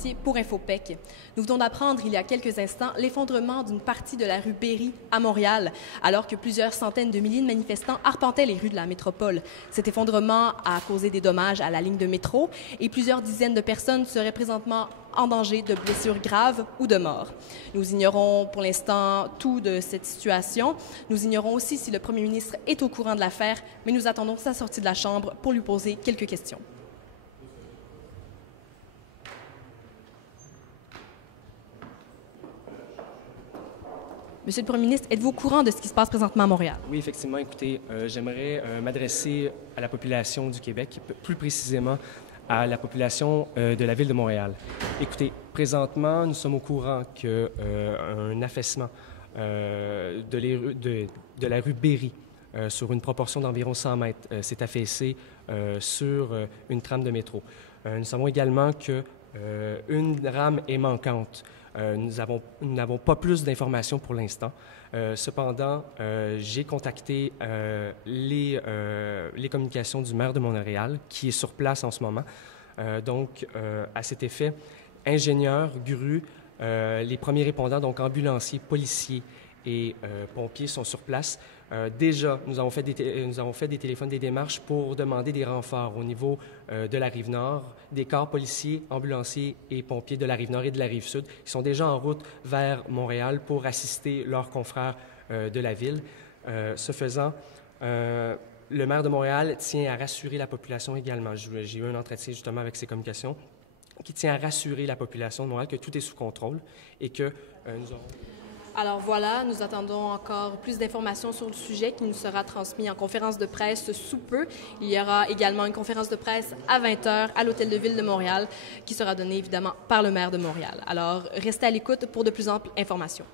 Charpentier pour Infopec. Nous venons d'apprendre il y a quelques instants l'effondrement d'une partie de la rue Berry à Montréal, alors que plusieurs centaines de milliers de manifestants arpentaient les rues de la métropole. Cet effondrement a causé des dommages à la ligne de métro et plusieurs dizaines de personnes seraient présentement en danger de blessures graves ou de mort. Nous ignorons pour l'instant tout de cette situation. Nous ignorons aussi si le premier ministre est au courant de l'affaire, mais nous attendons sa sortie de la Chambre pour lui poser quelques questions. Monsieur le Premier ministre, êtes-vous au courant de ce qui se passe présentement à Montréal? Oui, effectivement. Écoutez, j'aimerais m'adresser à la population du Québec, plus précisément à la population de la ville de Montréal. Écoutez, présentement, nous sommes au courant qu'un affaissement de la rue Berry sur une proportion d'environ 100 mètres s'est affaissé sur une trame de métro. Nous savons également qu'une rame est manquante. Nous n'avons pas plus d'informations pour l'instant. Cependant, j'ai contacté les communications du maire de Montréal, qui est sur place en ce moment. Donc, à cet effet, ingénieurs, grues, les premiers répondants, donc ambulanciers, policiers et pompiers sont sur place. Déjà, nous avons fait des téléphones, des démarches pour demander des renforts au niveau de la Rive-Nord, des corps policiers, ambulanciers et pompiers de la Rive-Nord et de la Rive-Sud qui sont déjà en route vers Montréal pour assister leurs confrères de la ville. Ce faisant, le maire de Montréal tient à rassurer la population également. J'ai eu un entretien justement avec ses communications qui tient à rassurer la population de Montréal que tout est sous contrôle et que nous aurons... Alors voilà, nous attendons encore plus d'informations sur le sujet qui nous sera transmis en conférence de presse sous peu. Il y aura également une conférence de presse à 20h à l'Hôtel de Ville de Montréal qui sera donnée évidemment par le maire de Montréal. Alors restez à l'écoute pour de plus amples informations.